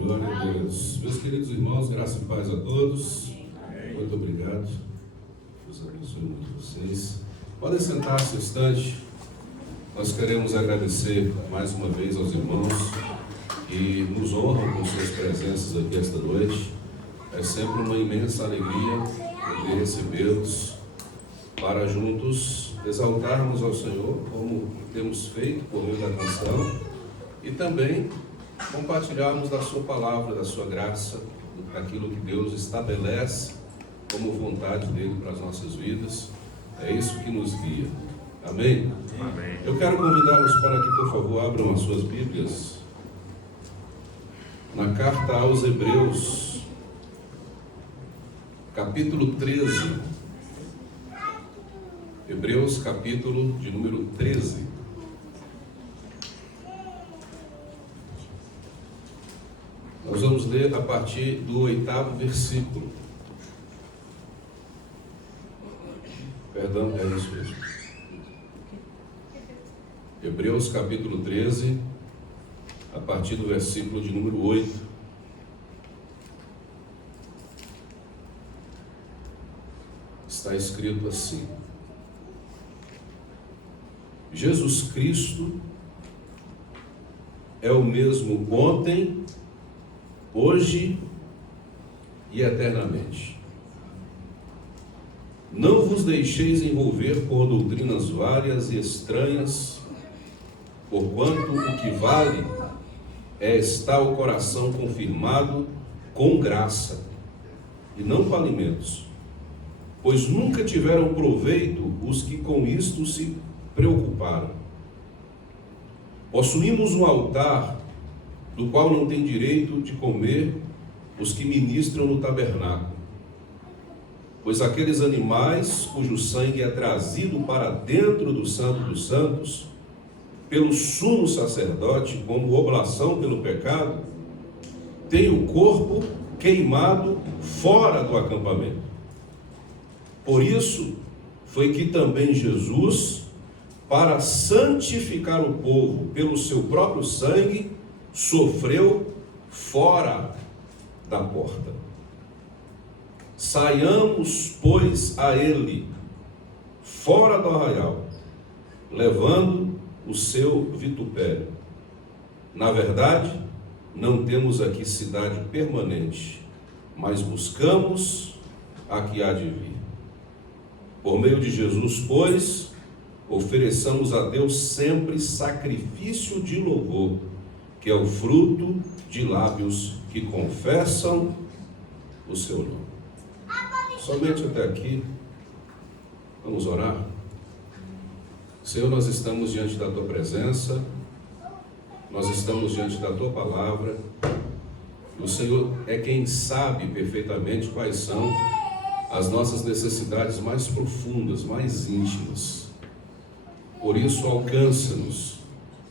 Glória a Deus. Meus queridos irmãos, graça e paz a todos. Muito obrigado. Deus abençoe muito vocês. Podem sentar-se um instante. Nós queremos agradecer mais uma vez aos irmãos que nos honram com suas presenças aqui esta noite. É sempre uma imensa alegria poder recebê-los para juntos exaltarmos ao Senhor, como temos feito por meio da canção, e também compartilharmos da sua palavra, da sua graça, daquilo que Deus estabelece como vontade dele para as nossas vidas. É isso que nos guia. Amém? Amém. Eu quero convidá-los para que, por favor, abram as suas Bíblias na carta aos Hebreus, capítulo 13. Hebreus, capítulo de número 13. Nós vamos ler a partir do 8º versículo. Perdão, é isso mesmo. Hebreus, capítulo 13, a partir do versículo de número 8. Está escrito assim: Jesus Cristo é o mesmo ontem, hoje e eternamente. Não vos deixeis envolver por doutrinas várias e estranhas, porquanto o que vale é estar o coração confirmado com graça, e não com alimentos, pois nunca tiveram proveito os que com isto se preocuparam. Possuímos um altar, do qual não tem direito de comer os que ministram no tabernáculo, pois aqueles animais cujo sangue é trazido para dentro do Santo dos Santos pelo sumo sacerdote como oblação pelo pecado, têm o corpo queimado fora do acampamento. Por isso foi que também Jesus, para santificar o povo pelo seu próprio sangue, sofreu fora da porta. Saiamos, pois, a ele, fora do arraial, levando o seu vitupério. Na verdade, não temos aqui cidade permanente, mas buscamos a que há de vir. Por meio de Jesus, pois, ofereçamos a Deus sempre sacrifício de louvor, que é o fruto de lábios que confessam o seu nome. Somente até aqui. Vamos orar? Senhor, nós estamos diante da Tua presença, nós estamos diante da Tua palavra. O Senhor é quem sabe perfeitamente quais são as nossas necessidades mais profundas, mais íntimas. Por isso, alcança-nos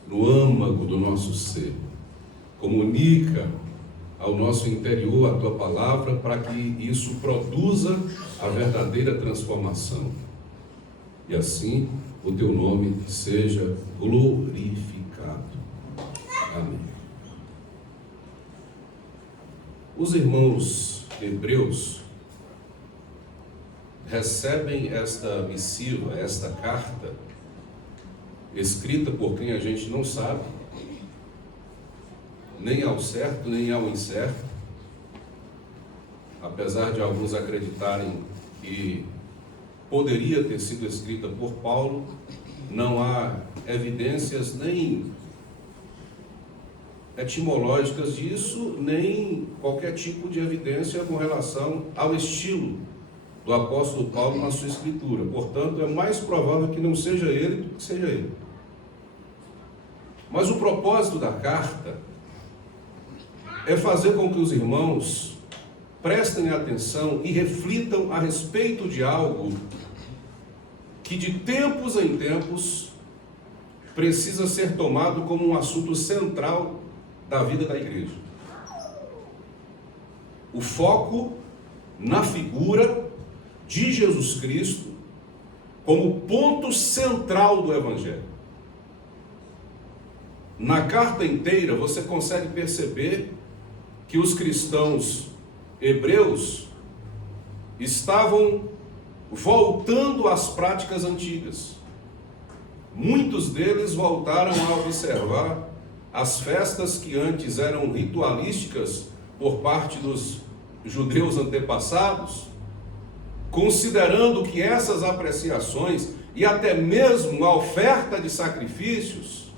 no âmago do nosso ser. Comunica ao nosso interior a Tua palavra para que isso produza a verdadeira transformação. E assim o Teu nome seja glorificado. Amém. Os irmãos hebreus recebem esta missiva, esta carta, escrita por quem a gente não sabe, nem ao certo, nem ao incerto, apesar de alguns acreditarem que poderia ter sido escrita por Paulo, não há evidências nem etimológicas disso, nem qualquer tipo de evidência com relação ao estilo do apóstolo Paulo na sua escritura. Portanto, é mais provável que não seja ele do que seja ele. Mas o propósito da carta é fazer com que os irmãos prestem atenção e reflitam a respeito de algo que de tempos em tempos precisa ser tomado como um assunto central da vida da igreja. O foco na figura de Jesus Cristo como ponto central do Evangelho. Na carta inteira você consegue perceber que os cristãos hebreus estavam voltando às práticas antigas. Muitos deles voltaram a observar as festas que antes eram ritualísticas por parte dos judeus antepassados, considerando que essas apreciações e até mesmo a oferta de sacrifícios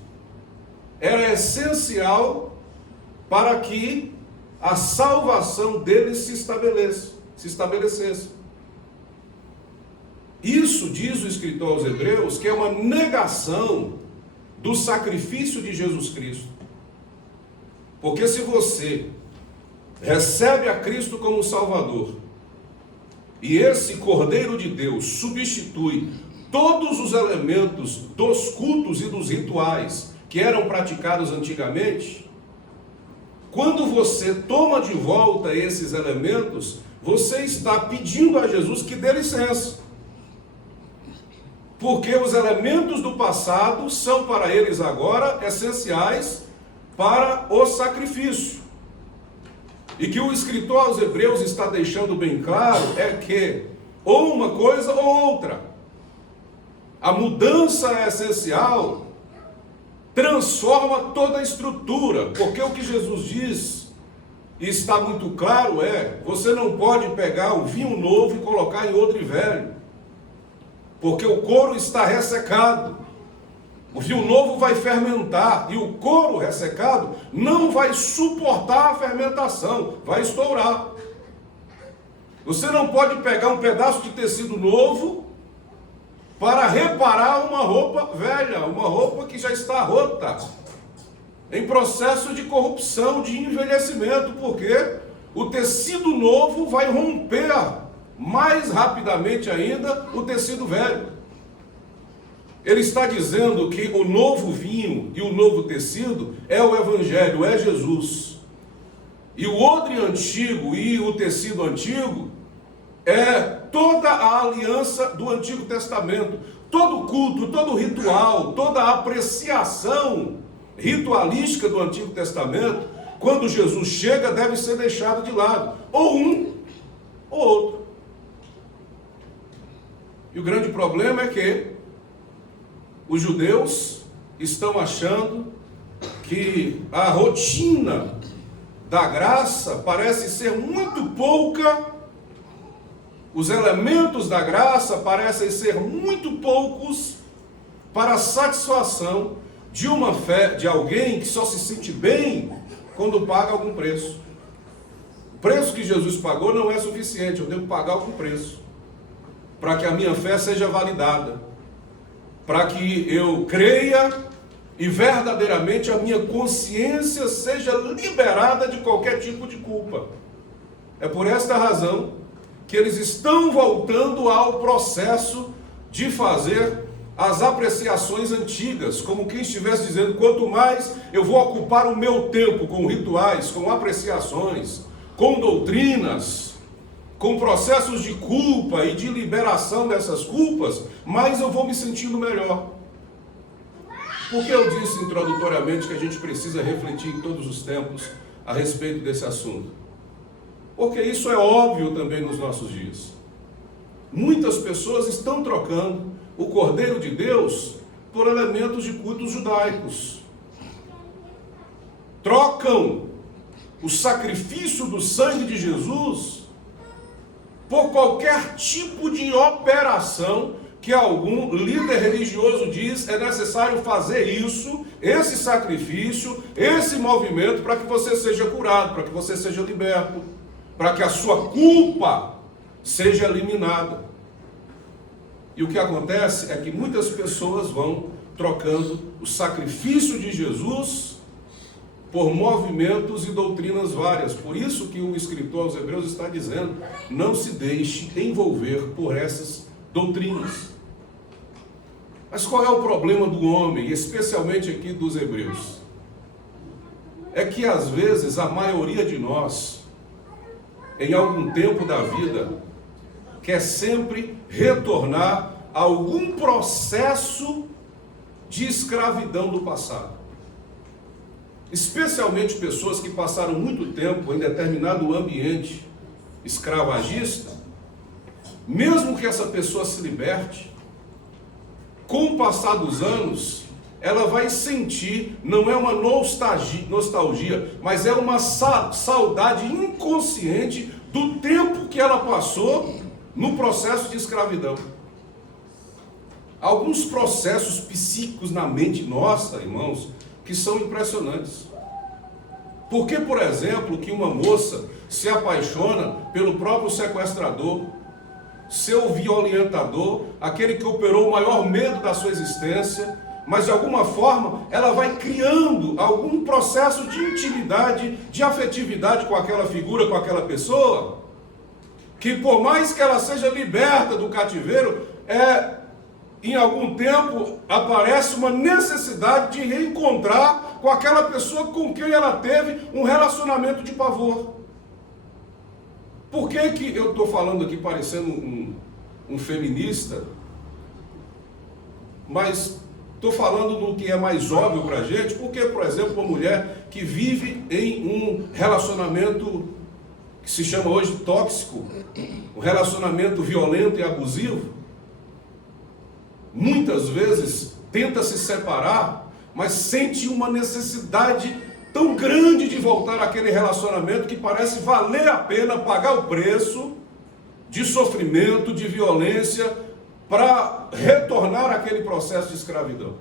era essencial para que a salvação deles se estabelecesse. Isso, diz o escritor aos Hebreus, que é uma negação do sacrifício de Jesus Cristo. Porque se você recebe a Cristo como Salvador, e esse Cordeiro de Deus substitui todos os elementos dos cultos e dos rituais que eram praticados antigamente, quando você toma de volta esses elementos, você está pedindo a Jesus que dê licença. Porque os elementos do passado são para eles agora essenciais para o sacrifício. E que o escritor aos Hebreus está deixando bem claro é que ou uma coisa ou outra. A mudança essencial transforma toda a estrutura, porque o que Jesus diz, e está muito claro, você não pode pegar o vinho novo e colocar em odre velho, porque o couro está ressecado. O vinho novo vai fermentar e o couro ressecado não vai suportar a fermentação, vai estourar. Você não pode pegar um pedaço de tecido novo para reparar uma roupa velha, uma roupa que já está rota, em processo de corrupção, de envelhecimento, porque o tecido novo vai romper mais rapidamente ainda o tecido velho. Ele está dizendo que o novo vinho e o novo tecido é o Evangelho, é Jesus. E o odre antigo e o tecido antigo é toda a aliança do Antigo Testamento. Todo culto, todo ritual, toda apreciação ritualística do Antigo Testamento, quando Jesus chega, deve ser deixado de lado. Ou um, ou outro. E o grande problema é que os judeus estão achando que a rotina da graça parece ser muito pouca, os elementos da graça parecem ser muito poucos para a satisfação de uma fé de alguém que só se sente bem quando paga algum preço. O preço que Jesus pagou não é suficiente, eu devo pagar algum preço para que a minha fé seja validada, para que eu creia e verdadeiramente a minha consciência seja liberada de qualquer tipo de culpa. É por esta razão que eles estão voltando ao processo de fazer as apreciações antigas, como quem estivesse dizendo, quanto mais eu vou ocupar o meu tempo com rituais, com apreciações, com doutrinas, com processos de culpa e de liberação dessas culpas, mais eu vou me sentindo melhor. Por que eu disse introdutoriamente que a gente precisa refletir em todos os tempos a respeito desse assunto? Porque isso é óbvio também nos nossos dias. Muitas pessoas estão trocando o Cordeiro de Deus por elementos de cultos judaicos. Trocam o sacrifício do sangue de Jesus por qualquer tipo de operação que algum líder religioso diz é necessário fazer isso, esse sacrifício, esse movimento para que você seja curado, para que você seja liberto, para que a sua culpa seja eliminada. E o que acontece é que muitas pessoas vão trocando o sacrifício de Jesus por movimentos e doutrinas várias. Por isso que o escritor aos Hebreus está dizendo, não se deixe envolver por essas doutrinas. Mas qual é o problema do homem, especialmente aqui dos hebreus? É que às vezes a maioria de nós, em algum tempo da vida, quer sempre retornar a algum processo de escravidão do passado. especialmente pessoas que passaram muito tempo em determinado ambiente escravagista, mesmo que essa pessoa se liberte, com o passar dos anos, ela vai sentir, não é uma nostalgia, mas é uma saudade inconsciente do tempo que ela passou no processo de escravidão. Alguns processos psíquicos na mente nossa, irmãos, que são impressionantes. Por que, por exemplo, que uma moça se apaixona pelo próprio sequestrador, seu violentador, aquele que operou o maior medo da sua existência, mas de alguma forma ela vai criando algum processo de intimidade, de afetividade com aquela figura, com aquela pessoa, que por mais que ela seja liberta do cativeiro, em algum tempo aparece uma necessidade de reencontrar com aquela pessoa com quem ela teve um relacionamento de pavor. Por que eu estou falando aqui parecendo um feminista, mas estou falando no que é mais óbvio para a gente? Porque, por exemplo, uma mulher que vive em um relacionamento que se chama hoje tóxico, um relacionamento violento e abusivo, muitas vezes tenta se separar, mas sente uma necessidade tão grande de voltar àquele relacionamento que parece valer a pena pagar o preço de sofrimento, de violência, para retornar àquele processo de escravidão.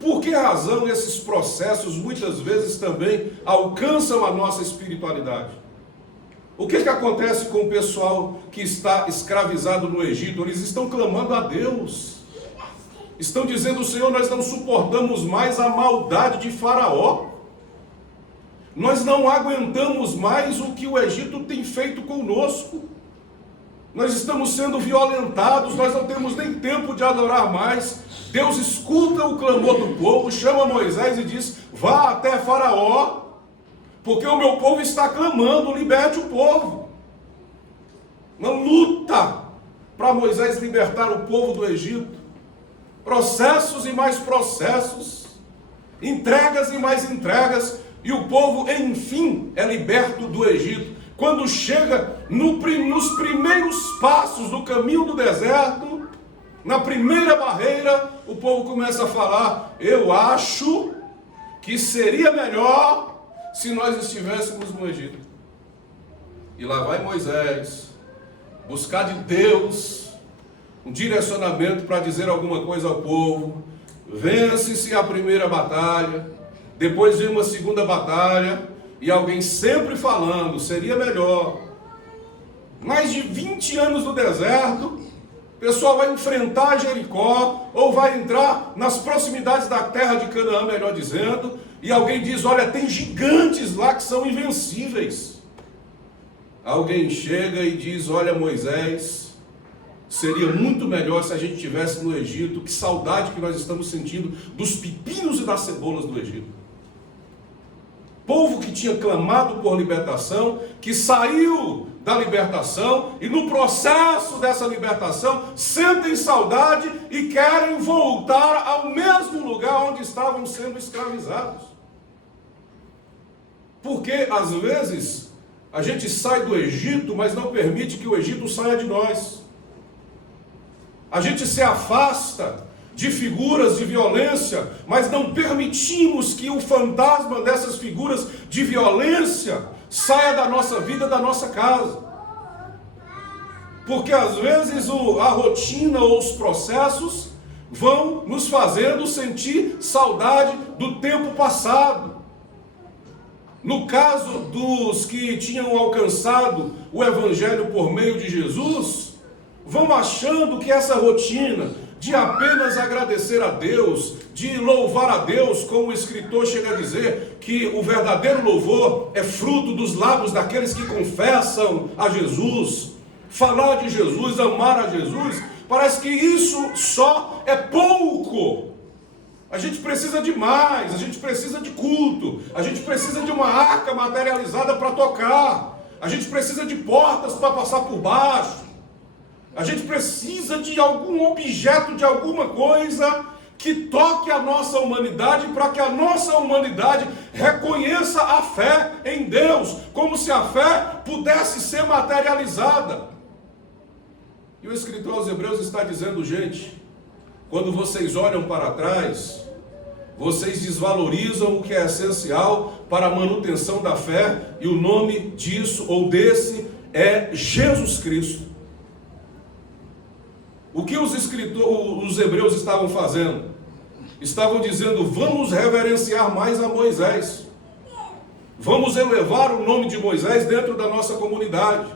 Por que razão esses processos muitas vezes também alcançam a nossa espiritualidade? O que acontece com o pessoal que está escravizado no Egito? Eles estão clamando a Deus. Estão dizendo: Senhor, nós não suportamos mais a maldade de Faraó. Nós não aguentamos mais o que o Egito tem feito conosco. Nós estamos sendo violentados, nós não temos nem tempo de adorar mais. Deus escuta o clamor do povo, chama Moisés e diz: vá até Faraó, porque o meu povo está clamando, liberte o povo. Uma luta para Moisés libertar o povo do Egito. Processos e mais processos, entregas e mais entregas, e o povo, enfim, é liberto do Egito. Quando chega nos primeiros passos do caminho do deserto, na primeira barreira, o povo começa a falar: eu acho que seria melhor se nós estivéssemos no Egito. E lá vai Moisés buscar de Deus um direcionamento para dizer alguma coisa ao povo. Vence-se a primeira batalha, depois vem uma segunda batalha, e alguém sempre falando: seria melhor. Mais de 20 anos no deserto, o pessoal vai enfrentar Jericó, ou vai entrar nas proximidades da terra de Canaã, melhor dizendo, e alguém diz: olha, tem gigantes lá que são invencíveis. Alguém chega e diz: olha, Moisés, seria muito melhor se a gente estivesse no Egito. Que saudade que nós estamos sentindo dos pepinos e das cebolas do Egito. Povo que tinha clamado por libertação, que saiu da libertação e no processo dessa libertação sentem saudade e querem voltar ao mesmo lugar onde estavam sendo escravizados. Porque às vezes a gente sai do Egito, mas não permite que o Egito saia de nós. A gente se afasta de figuras de violência, mas não permitimos que o fantasma dessas figuras de violência saia da nossa vida, da nossa casa. Porque às vezes a rotina ou os processos vão nos fazendo sentir saudade do tempo passado. No caso dos que tinham alcançado o Evangelho por meio de Jesus, vão achando que essa rotina de apenas agradecer a Deus, de louvar a Deus, como o escritor chega a dizer, que o verdadeiro louvor é fruto dos lábios daqueles que confessam a Jesus. Falar de Jesus, amar a Jesus, parece que isso só é pouco. A gente precisa de mais, a gente precisa de culto, a gente precisa de uma arca materializada para tocar, a gente precisa de portas para passar por baixo. A gente precisa de algum objeto, de alguma coisa que toque a nossa humanidade, para que a nossa humanidade reconheça a fé em Deus, como se a fé pudesse ser materializada. E o escritor aos Hebreus está dizendo, gente, quando vocês olham para trás, vocês desvalorizam o que é essencial para a manutenção da fé, e o nome disso ou desse é Jesus Cristo. O que os hebreus estavam fazendo? Estavam dizendo, vamos reverenciar mais a Moisés. Vamos elevar o nome de Moisés dentro da nossa comunidade.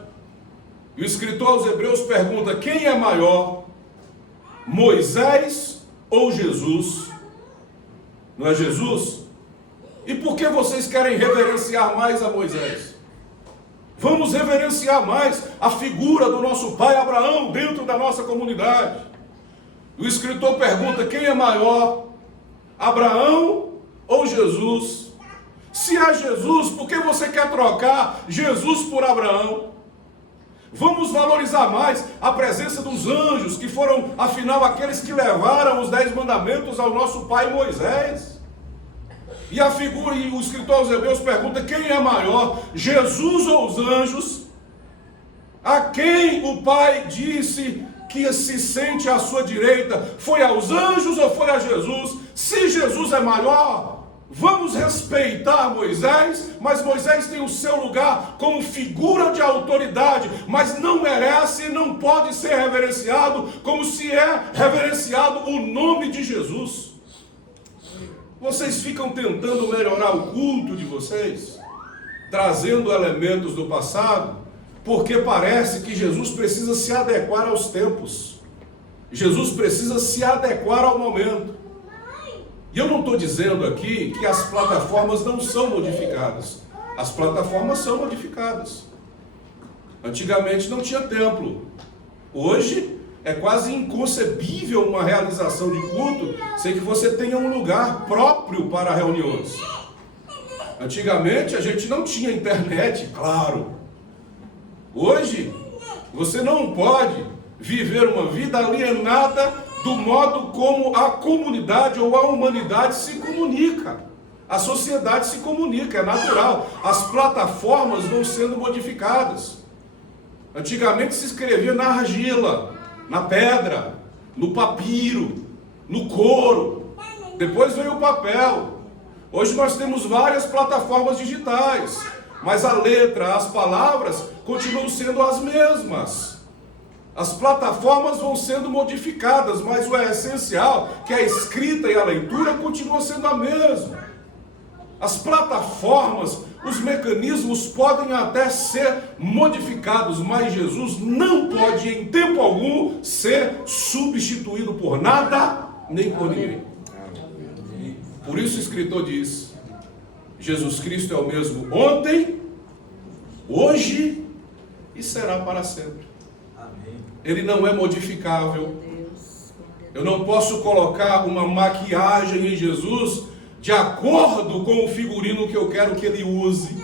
E o escritor aos Hebreus pergunta, quem é maior? Moisés ou Jesus? Não é Jesus? E por que vocês querem reverenciar mais a Moisés? Vamos reverenciar mais a figura do nosso pai Abraão dentro da nossa comunidade. O escritor pergunta, quem é maior? Abraão ou Jesus? Se é Jesus, por que você quer trocar Jesus por Abraão? Vamos valorizar mais a presença dos anjos, que foram, afinal, aqueles que levaram os 10 mandamentos ao nosso pai Moisés. E a figura, e o escritor aos Hebreus pergunta, quem é maior, Jesus ou os anjos? A quem o pai disse que se sente à sua direita? Foi aos anjos ou foi a Jesus? Se Jesus é maior, vamos respeitar Moisés, mas Moisés tem o seu lugar como figura de autoridade, mas não merece e não pode ser reverenciado como se é reverenciado o nome de Jesus. Vocês ficam tentando melhorar o culto de vocês, trazendo elementos do passado, porque parece que Jesus precisa se adequar aos tempos. Jesus precisa se adequar ao momento. E eu não estou dizendo aqui que as plataformas não são modificadas. As plataformas são modificadas. Antigamente não tinha templo. Hoje é quase inconcebível uma realização de culto sem que você tenha um lugar próprio para reuniões. Antigamente a gente não tinha internet, claro. Hoje você não pode viver uma vida alienada do modo como a comunidade ou a humanidade se comunica. A sociedade se comunica, é natural. As plataformas vão sendo modificadas. Antigamente se escrevia na argila, na pedra, no papiro, no couro. Depois veio o papel. Hoje nós temos várias plataformas digitais, mas a letra, as palavras continuam sendo as mesmas. As plataformas vão sendo modificadas, mas o essencial, que é a escrita e a leitura, continua sendo a mesma. As plataformas, os mecanismos podem até ser modificados, mas Jesus não pode em tempo algum ser substituído por nada, nem por ninguém. Por isso o escritor diz, Jesus Cristo é o mesmo ontem, hoje e será para sempre. Ele não é modificável. Eu não posso colocar uma maquiagem em Jesus de acordo com o figurino que eu quero que ele use.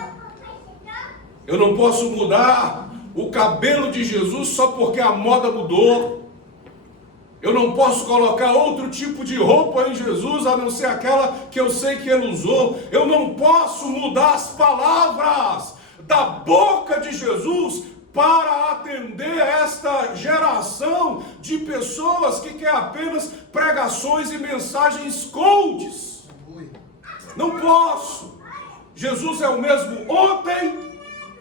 Eu não posso mudar o cabelo de Jesus só porque a moda mudou. Eu não posso colocar outro tipo de roupa em Jesus a não ser aquela que eu sei que ele usou. Eu não posso mudar as palavras da boca de Jesus para atender esta geração de pessoas que quer apenas pregações e mensagens coaches. Não posso. Jesus é o mesmo ontem,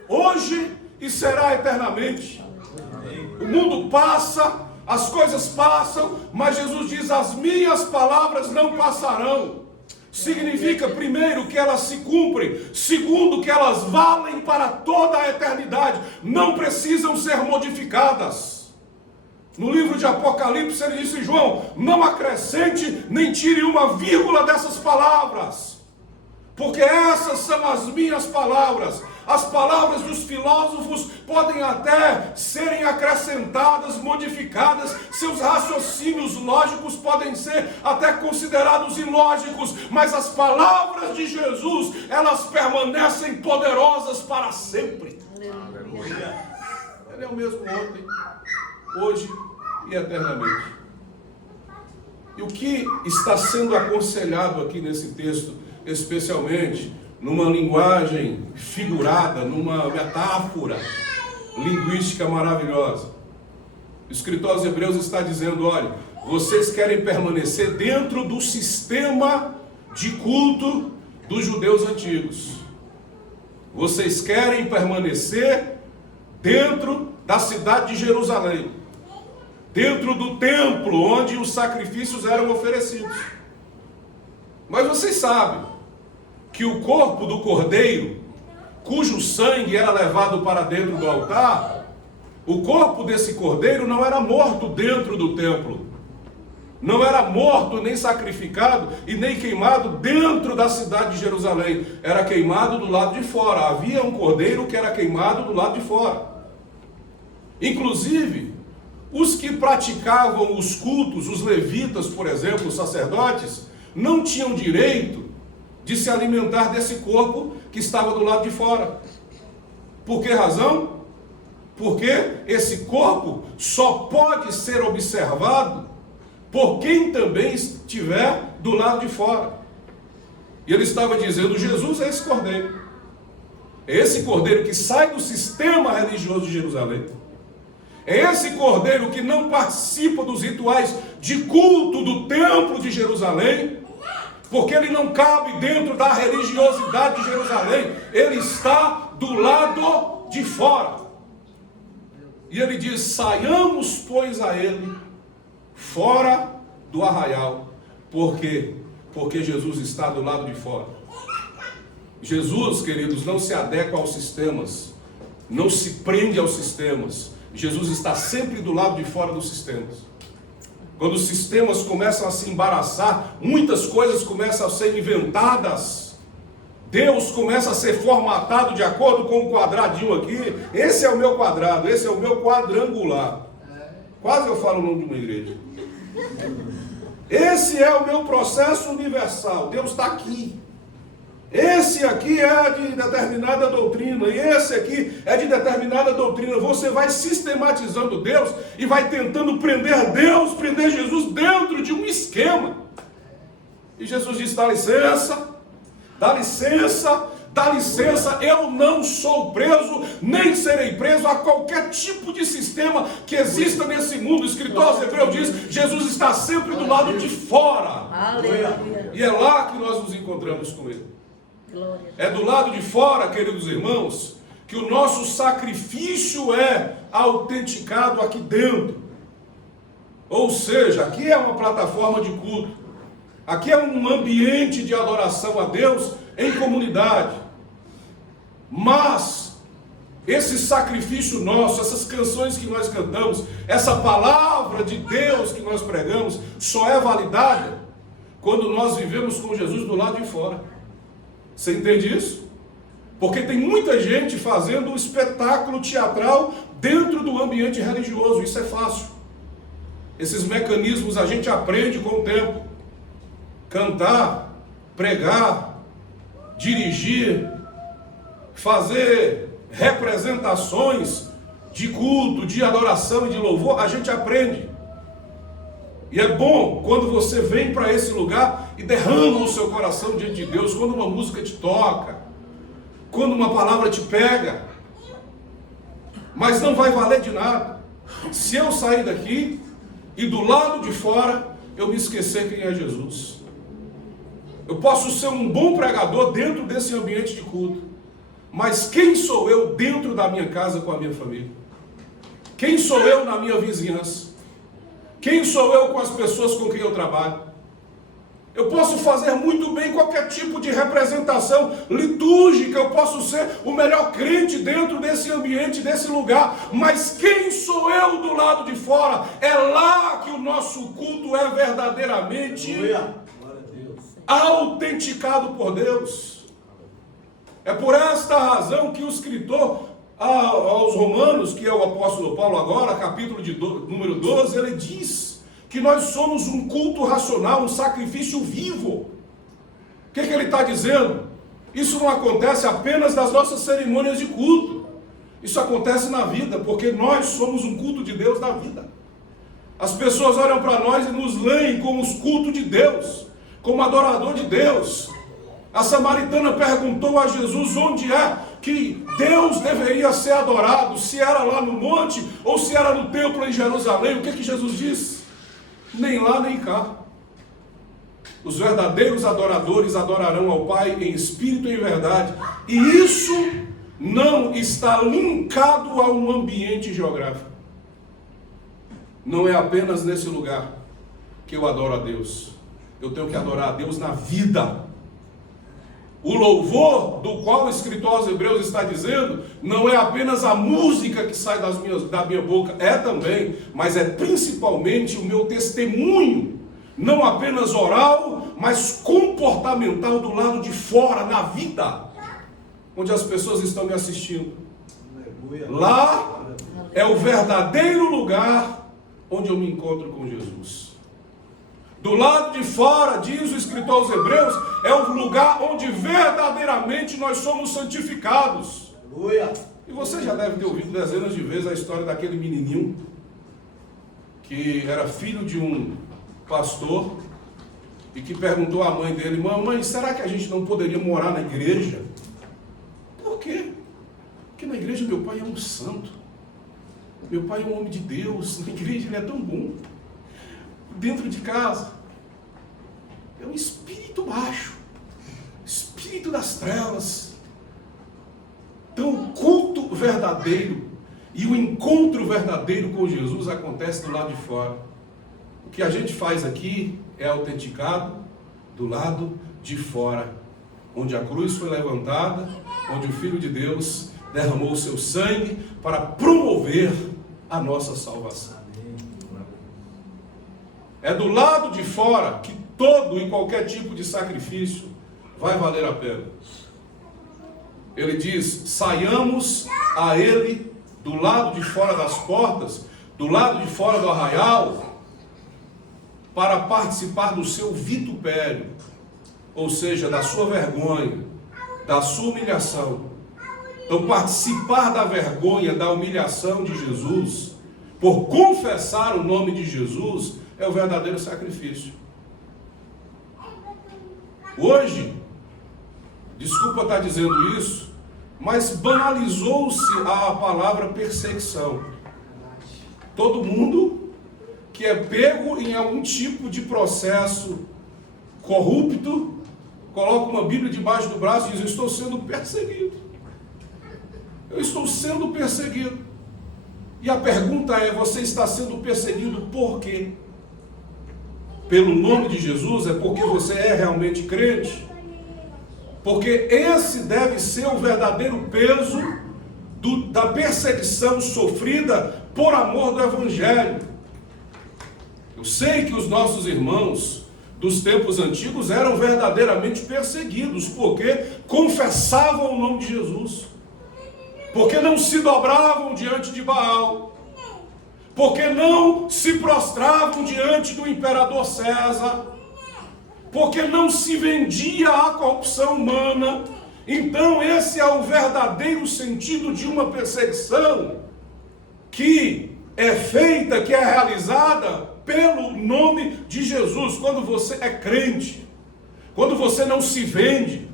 hoje e será eternamente. O mundo passa, as coisas passam, mas Jesus diz, as minhas palavras não passarão. Significa, primeiro, que elas se cumprem. Segundo, que elas valem para toda a eternidade. Não precisam ser modificadas. No livro de Apocalipse, ele disse, João, não acrescente nem tire uma vírgula dessas palavras. Porque essas são as minhas palavras. As palavras dos filósofos podem até serem acrescentadas, modificadas, seus raciocínios lógicos podem ser até considerados ilógicos, mas as palavras de Jesus, elas permanecem poderosas para sempre. Aleluia. Ele é o mesmo ontem, hoje e eternamente. E o que está sendo aconselhado aqui nesse texto, especialmente numa linguagem figurada, numa metáfora linguística maravilhosa? O escritor aos Hebreus está dizendo: olha, vocês querem permanecer dentro do sistema de culto dos judeus antigos. Vocês querem permanecer dentro da cidade de Jerusalém, dentro do templo onde os sacrifícios eram oferecidos. Mas vocês sabem que o corpo do cordeiro, cujo sangue era levado para dentro do altar, o corpo desse cordeiro não era morto dentro do templo. Não era morto, nem sacrificado e nem queimado dentro da cidade de Jerusalém. Era queimado do lado de fora. Havia um cordeiro que era queimado do lado de fora. Inclusive, os que praticavam os cultos, os levitas, por exemplo, os sacerdotes, não tinham direito de se alimentar desse corpo que estava do lado de fora. Por que razão? Porque esse corpo só pode ser observado por quem também estiver do lado de fora. E ele estava dizendo: Jesus é esse cordeiro. É esse cordeiro que sai do sistema religioso de Jerusalém. É esse cordeiro que não participa dos rituais de culto do templo de Jerusalém, porque ele não cabe dentro da religiosidade de Jerusalém. Ele está do lado de fora. E ele diz: saiamos, pois, a ele fora do arraial. Por quê? Porque Jesus está do lado de fora. Jesus, queridos, não se adequa aos sistemas, não se prende aos sistemas. Jesus está sempre do lado de fora dos sistemas. Quando os sistemas começam a se embaraçar, muitas coisas começam a ser inventadas. Deus começa a ser formatado de acordo com o quadradinho aqui. Esse é o meu quadrado, esse é o meu quadrangular. Quase eu falo o nome de uma igreja. Esse é o meu processo universal. Deus está aqui. Esse aqui é de determinada doutrina, e esse aqui é de determinada doutrina. Você vai sistematizando Deus e vai tentando prender Deus, prender Jesus dentro de um esquema. E Jesus diz: dá licença, dá licença, dá licença, eu não sou preso, nem serei preso a qualquer tipo de sistema que exista nesse mundo. O escritor aos Hebreus diz: Jesus está sempre do lado de fora. Aleluia. E é lá que nós nos encontramos com Ele. É do lado de fora, queridos irmãos, que o nosso sacrifício é autenticado aqui dentro. Ou seja, aqui é uma plataforma de culto, aqui é um ambiente de adoração a Deus em comunidade. Mas esse sacrifício nosso, essas canções que nós cantamos, essa palavra de Deus que nós pregamos, só é validada quando nós vivemos com Jesus do lado de fora. Você entende isso? Porque tem muita gente fazendo um espetáculo teatral dentro do ambiente religioso. Isso é fácil. Esses mecanismos a gente aprende com o tempo. Cantar, pregar, dirigir, fazer representações de culto, de adoração e de louvor, a gente aprende. E é bom quando você vem para esse lugar e derrama o seu coração diante de Deus, quando uma música te toca, quando uma palavra te pega. Mas não vai valer de nada se eu sair daqui e do lado de fora eu me esquecer quem é Jesus. Eu posso ser um bom pregador dentro desse ambiente de culto, mas quem sou eu dentro da minha casa com a minha família? Quem sou eu na minha vizinhança? Quem sou eu com as pessoas com quem eu trabalho? Eu posso fazer muito bem qualquer tipo de representação litúrgica, eu posso ser o melhor crente dentro desse ambiente, desse lugar, mas quem sou eu do lado de fora? É lá que o nosso culto é verdadeiramente autenticado por Deus. É por esta razão que o escritor aos Romanos, que é o apóstolo Paulo agora, capítulo número 12, ele diz que nós somos um culto racional, um sacrifício vivo. O que ele está dizendo? Isso não acontece apenas nas nossas cerimônias de culto. Isso acontece na vida, porque nós somos um culto de Deus na vida. As pessoas olham para nós e nos leem como os cultos de Deus, como adorador de Deus. A samaritana perguntou a Jesus onde é que Deus deveria ser adorado, se era lá no monte ou se era no templo em Jerusalém. O que Jesus disse? Nem lá nem cá. Os verdadeiros adoradores adorarão ao Pai em espírito e em verdade. E isso não está linkado a um ambiente geográfico. Não é apenas nesse lugar que eu adoro a Deus. Eu tenho que adorar a Deus na vida. O louvor do qual o escritor aos Hebreus está dizendo, não é apenas a música que sai da minha boca, é também, mas é principalmente o meu testemunho, não apenas oral, mas comportamental do lado de fora, na vida, onde as pessoas estão me assistindo. Lá é o verdadeiro lugar onde eu me encontro com Jesus. Do lado de fora, diz o escritor aos Hebreus, é o lugar onde verdadeiramente nós somos santificados. Aleluia. E você já deve ter ouvido dezenas de vezes a história daquele menininho que era filho de um pastor e que perguntou à mãe dele: mamãe, será que a gente não poderia morar na igreja? Por quê? Porque na igreja meu pai é um santo. Meu pai é um homem de Deus. Na igreja ele é tão bom. Dentro de casa é um espírito baixo, espírito das trevas. Então o culto verdadeiro e o encontro verdadeiro com Jesus acontece do lado de fora. O que a gente faz aqui é autenticado do lado de fora, onde a cruz foi levantada, onde o Filho de Deus derramou o seu sangue para promover a nossa salvação. É do lado de fora que todo e qualquer tipo de sacrifício vai valer a pena. Ele diz: saiamos a ele do lado de fora das portas, do lado de fora do arraial, para participar do seu vitupério, ou seja, da sua vergonha, da sua humilhação. Então, participar da vergonha, da humilhação de Jesus, por confessar o nome de Jesus, é o verdadeiro sacrifício. Hoje, desculpa estar dizendo isso, mas banalizou-se a palavra perseguição. Todo mundo que é pego em algum tipo de processo corrupto, coloca uma Bíblia debaixo do braço e diz: eu estou sendo perseguido. Eu estou sendo perseguido. E a pergunta é: você está sendo perseguido por quê? Pelo nome de Jesus? É porque você é realmente crente? Porque esse deve ser o verdadeiro peso da perseguição sofrida por amor do Evangelho. Eu sei que os nossos irmãos dos tempos antigos eram verdadeiramente perseguidos, porque confessavam o nome de Jesus, porque não se dobravam diante de Baal, porque não se prostravam diante do imperador César, porque não se vendia à corrupção humana. Então esse é o verdadeiro sentido de uma perseguição que é feita, que é realizada pelo nome de Jesus. Quando você é crente, quando você não se vende,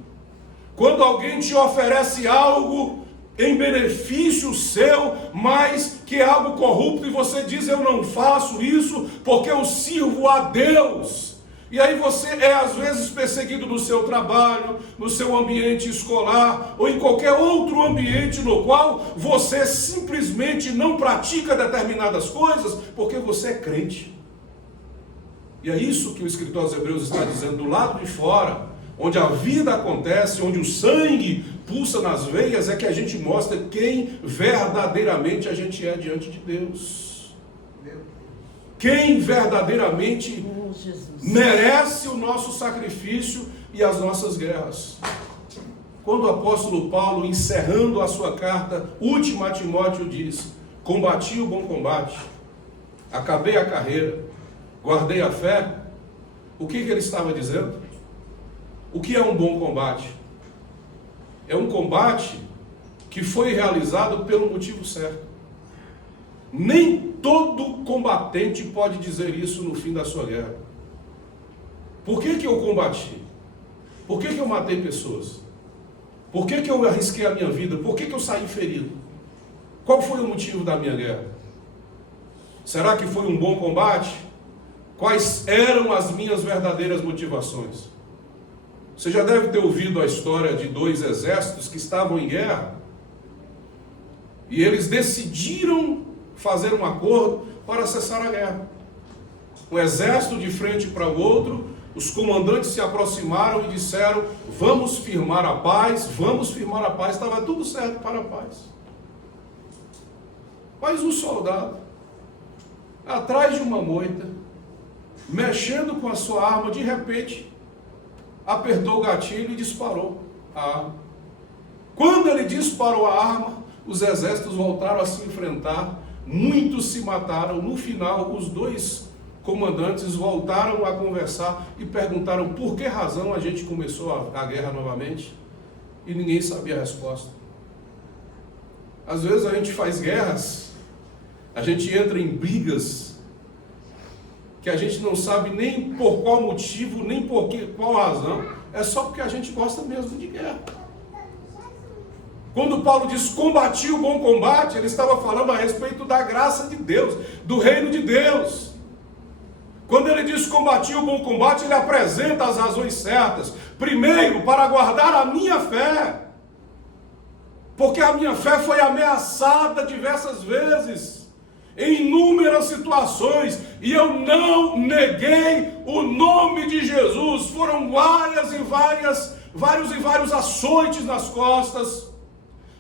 quando alguém te oferece algo em benefício seu, mas que é algo corrupto, e você diz: eu não faço isso porque eu sirvo a Deus. E aí você é às vezes perseguido no seu trabalho, no seu ambiente escolar, ou em qualquer outro ambiente no qual você simplesmente não pratica determinadas coisas, porque você é crente. E é isso que o escritor aos Hebreus está dizendo: do lado de fora, onde a vida acontece, onde o sangue pulsa nas veias, é que a gente mostra quem verdadeiramente a gente é diante de Deus. Quem verdadeiramente merece o nosso sacrifício e as nossas guerras. Quando o apóstolo Paulo, encerrando a sua carta última a Timóteo, diz: combati o bom combate, acabei a carreira, guardei a fé, o que ele estava dizendo? O que é um bom combate? É um combate que foi realizado pelo motivo certo. Nem todo combatente pode dizer isso no fim da sua guerra. Por que eu combati? Por que eu matei pessoas? Por que eu arrisquei a minha vida? Por que eu saí ferido? Qual foi o motivo da minha guerra? Será que foi um bom combate? Quais eram as minhas verdadeiras motivações? Você já deve ter ouvido a história de dois exércitos que estavam em guerra e eles decidiram fazer um acordo para cessar a guerra. Um exército de frente para o outro, os comandantes se aproximaram e disseram: vamos firmar a paz, vamos firmar a paz. Estava tudo certo para a paz. Mas um soldado, atrás de uma moita, mexendo com a sua arma, de repente, apertou o gatilho e disparou a arma. Quando ele disparou a arma, os exércitos voltaram a se enfrentar, muitos se mataram. No final, os dois comandantes voltaram a conversar e perguntaram por que razão a gente começou a guerra novamente, e ninguém sabia a resposta. Às vezes a gente faz guerras, a gente entra em brigas que a gente não sabe nem por qual motivo, nem por qual razão, é só porque a gente gosta mesmo de guerra. Quando Paulo diz combati o bom combate, ele estava falando a respeito da graça de Deus, do reino de Deus. Quando ele diz combati o bom combate, ele apresenta as razões certas. Primeiro, para guardar a minha fé, porque a minha fé foi ameaçada diversas vezes, em inúmeras situações, e eu não neguei o nome de Jesus. Foram vários açoites nas costas,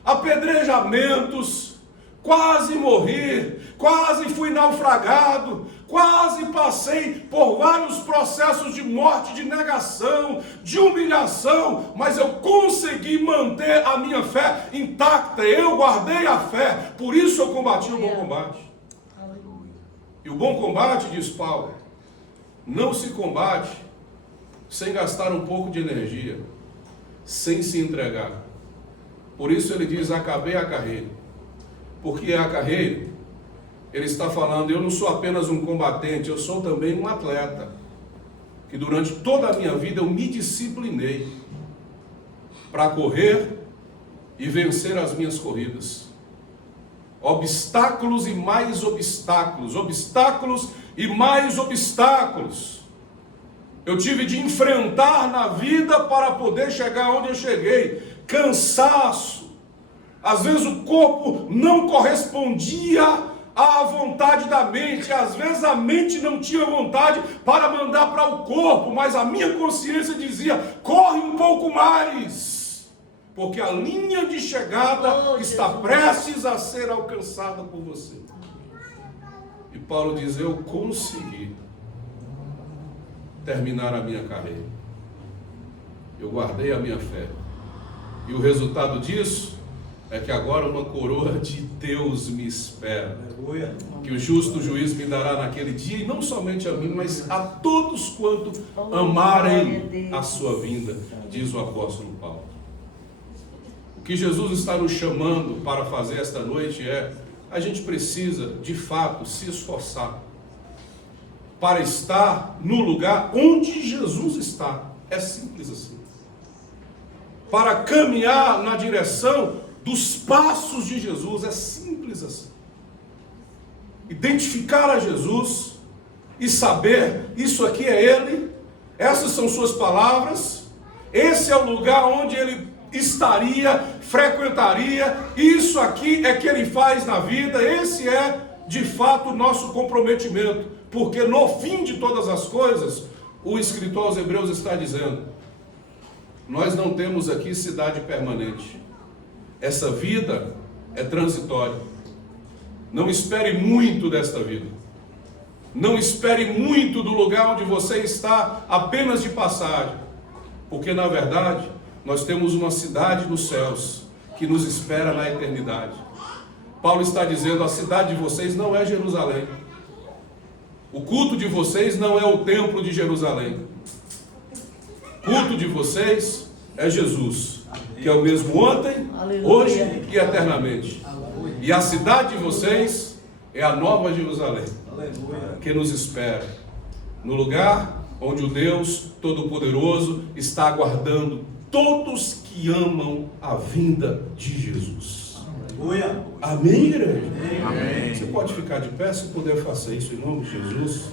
apedrejamentos, quase morri, quase fui naufragado, quase passei por vários processos de morte, de negação, de humilhação, mas eu consegui manter a minha fé intacta, eu guardei a fé, por isso eu combati o bom combate. E o bom combate, diz Paulo, não se combate sem gastar um pouco de energia, sem se entregar. Por isso ele diz, acabei a carreira. Porque a carreira, ele está falando, eu não sou apenas um combatente, eu sou também um atleta. Que durante toda a minha vida eu me disciplinei para correr e vencer as minhas corridas. Obstáculos e mais obstáculos, obstáculos e mais obstáculos. Eu tive de enfrentar na vida para poder chegar onde eu cheguei. Cansaço. Às vezes o corpo não correspondia à vontade da mente. Às vezes a mente não tinha vontade para mandar para o corpo, mas a minha consciência dizia, corre um pouco mais, porque a linha de chegada está prestes a ser alcançada por você. E Paulo diz, eu consegui terminar a minha carreira. Eu guardei a minha fé. E o resultado disso é que agora uma coroa de Deus me espera. Que o justo juiz me dará naquele dia, e não somente a mim, mas a todos quanto amarem a sua vinda, diz o apóstolo Paulo. O que Jesus está nos chamando para fazer esta noite é, a gente precisa, de fato, se esforçar para estar no lugar onde Jesus está. É simples assim. Para caminhar na direção dos passos de Jesus, é simples assim. Identificar a Jesus e saber, isso aqui é Ele, essas são suas palavras, esse é o lugar onde Ele estaria, frequentaria, isso aqui é que Ele faz na vida, esse é de fato o nosso comprometimento, porque no fim de todas as coisas, o escritor aos Hebreus está dizendo, nós não temos aqui cidade permanente. Essa vida é transitória. Não espere muito desta vida. Não espere muito do lugar onde você está apenas de passagem. Porque na verdade, nós temos uma cidade nos céus que nos espera na eternidade. Paulo está dizendo, a cidade de vocês não é Jerusalém. O culto de vocês não é o templo de Jerusalém. O culto de vocês é Jesus, que é o mesmo ontem, hoje e eternamente. E a cidade de vocês, É a nova Jerusalém Aleluia. que nos espera, no lugar onde o Deus Todo-Poderoso está aguardando todos que amam a vinda de Jesus. Aleluia. Amém, igreja? Amém. Você pode ficar de pé, se puder, faça isso em nome de Jesus.